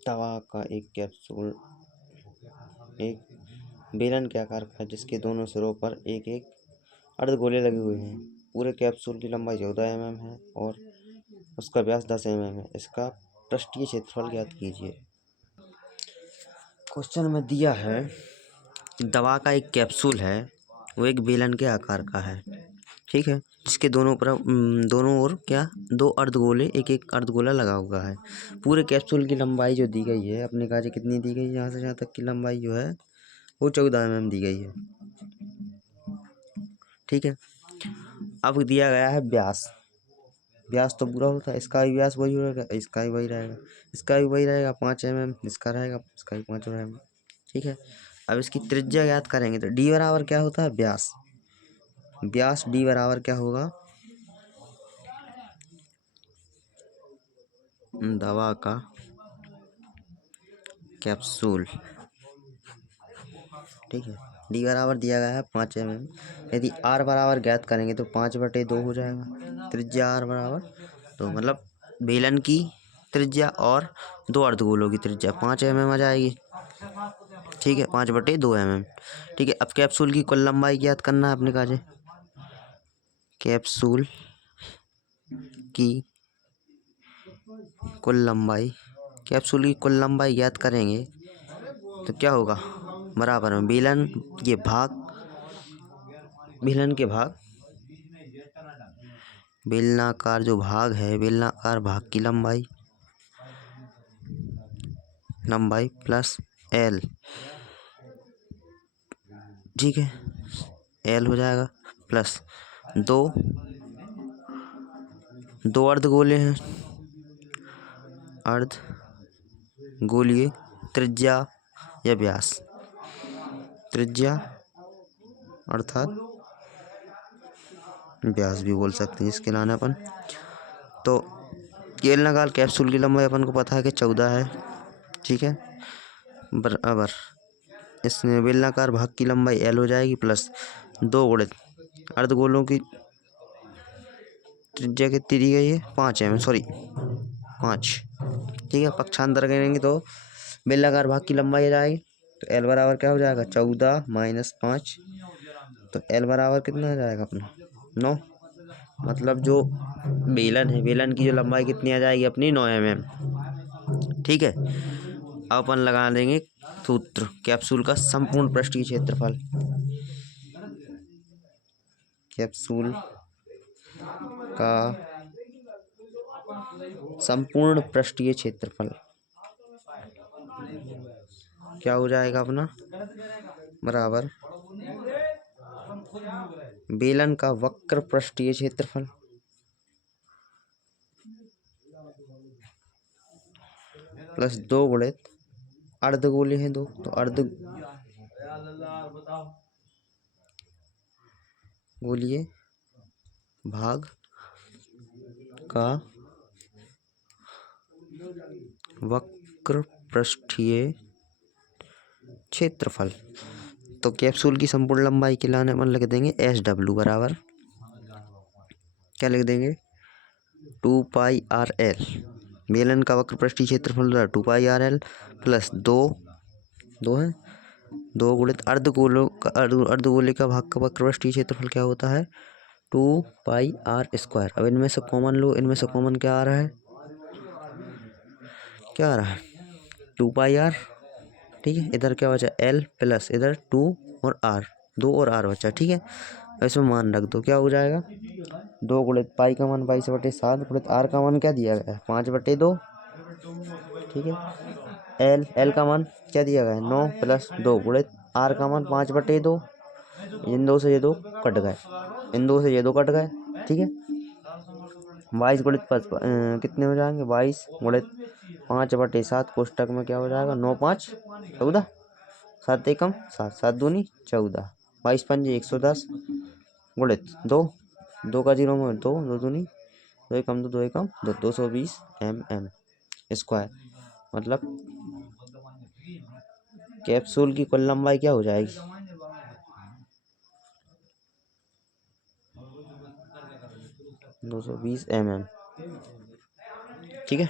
दवा का एक कैप्सूल एक बेलन के आकार का है जिसके दोनों सिरों पर एक एक अर्धगोले लगे हुए हैं। पूरे कैप्सूल की लंबाई 14 mm है और उसका व्यास 10 mm है। इसका पृष्ठीय क्षेत्रफल ज्ञात कीजिए। क्वेश्चन में दिया है कि दवा का एक कैप्सूल है, वो एक बेलन के आकार का है, ठीक है, जिसके दोनों ओर क्या दो अर्धगोले एक एक अर्धगोला लगा हुआ है। पूरे कैप्सूल की लंबाई जो दी गई है अपने काज कितनी दी गई है, यहाँ से यहाँ तक की लंबाई जो है वो 14 mm दी गई है, ठीक है। अब दिया गया है व्यास। व्यास तो पूरा होता है, इसका भी व्यास वही रहेगा, इसका भी वही रहेगा, इसका भी वही रहेगा 5 mm, इसका रहेगा इसका भी 5 mm, ठीक है। अब इसकी त्रिज्या ज्ञात करेंगे तो डी बराबर क्या होता है, व्यास। व्यास डी बराबर क्या होगा, दवा का कैप्सूल, ठीक है। डी बराबर दिया गया है 5 mm। यदि आर बराबर ज्ञात करेंगे तो 5/2 हो जाएगा। त्रिज्या आर बराबर तो मतलब बेलन की त्रिज्या और दो अर्धगोलों की त्रिज्या 5 mm आ जाएगी, ठीक है, 5/2 mm, ठीक है। अब कैप्सूल की कुल लंबाई ज्ञात करना है अपने काजे। कैप्सूल की कुल लंबाई, कैप्सूल की कुल लंबाई ज्ञात करेंगे तो क्या होगा, बराबर में बेलन ये भाग, बेलन के भाग, बेलनाकार जो भाग है बेलनाकार भाग की लंबाई प्लस एल, ठीक है, एल हो जाएगा प्लस दो अर्धगोले हैं, अर्धगोलीय त्रिज्या या व्यास, त्रिज्या अर्थात व्यास भी बोल सकते हैं इसके लाने अपन। तो बेलनाकार कैप्सूल की लंबाई अपन को पता है कि 14 है, ठीक है, बराबर इस बेलनाकार भाग की लंबाई एल हो जाएगी प्लस 2 गुणित अर्धगोलों की त्रिज्या कितनी दी गई है 5 mm, सॉरी 5, ठीक है। पक्षांतर करेंगे तो बेलनाकार भाग की लंबाई आ जाएगी तो एल बराबर क्या हो जाएगा 14 - 5, तो एल बराबर कितना आ जाएगा अपना 9, मतलब जो बेलन है बेलन की जो लंबाई कितनी आ जाएगी अपनी 9 mm, ठीक है। अब अपन लगा देंगे सूत्र, कैप्सूल का संपूर्ण पृष्ठीय क्षेत्रफल, कैप्सूल का संपूर्ण पृष्ठीय क्षेत्रफल क्या हो जाएगा अपना, बराबर बेलन का वक्र पृष्ठीय क्षेत्रफल प्लस 2 गुणित अर्धगोले हैं दो तो अर्धगोलीय भाग का वक्र पृष्ठीय क्षेत्रफल। तो कैप्सूल की संपूर्ण लंबाई के लाने अपन लिख देंगे SW बराबर क्या लिख देंगे 2πRL, बेलन का वक्र पृष्ठीय क्षेत्रफल 2πRL प्लस 2 है 2 गुणित अर्धगोले का भाग का वक्र पृष्ठीय क्षेत्रफल क्या होता है 2πR²। अब इनमें से कॉमन लो, इनमें से कॉमन क्या आ रहा है 2πR, ठीक है। इधर क्या बचा L प्लस इधर 2 और R, 2 और R बचा, ठीक है। इसमें मान रख दो क्या हो जाएगा 2 गुणित पाई का मान 22/7 गुणित R का मान क्या दिया गया है 5/2, ठीक है। L का मान क्या दिया गया है 9 प्लस 2 गुणित R का मान 5/2, इन दो से ये दो कट गए, इन दो से ये दो कट गए, ठीक है। 22 गुणित कितने हो जाएंगे 22 गुणित 5/7 कोष्टक में क्या हो जाएगा 9 5 14, 7 एकम 7, 7 दूनी 14, 22 पंजे 110 गुणित 2 का 0 में 2 दूनी 2 एकम 2 एकम 220 mm²। मतलब कैप्सूल की कुल लंबाई क्या हो जाएगी 220 mm, ठीक है।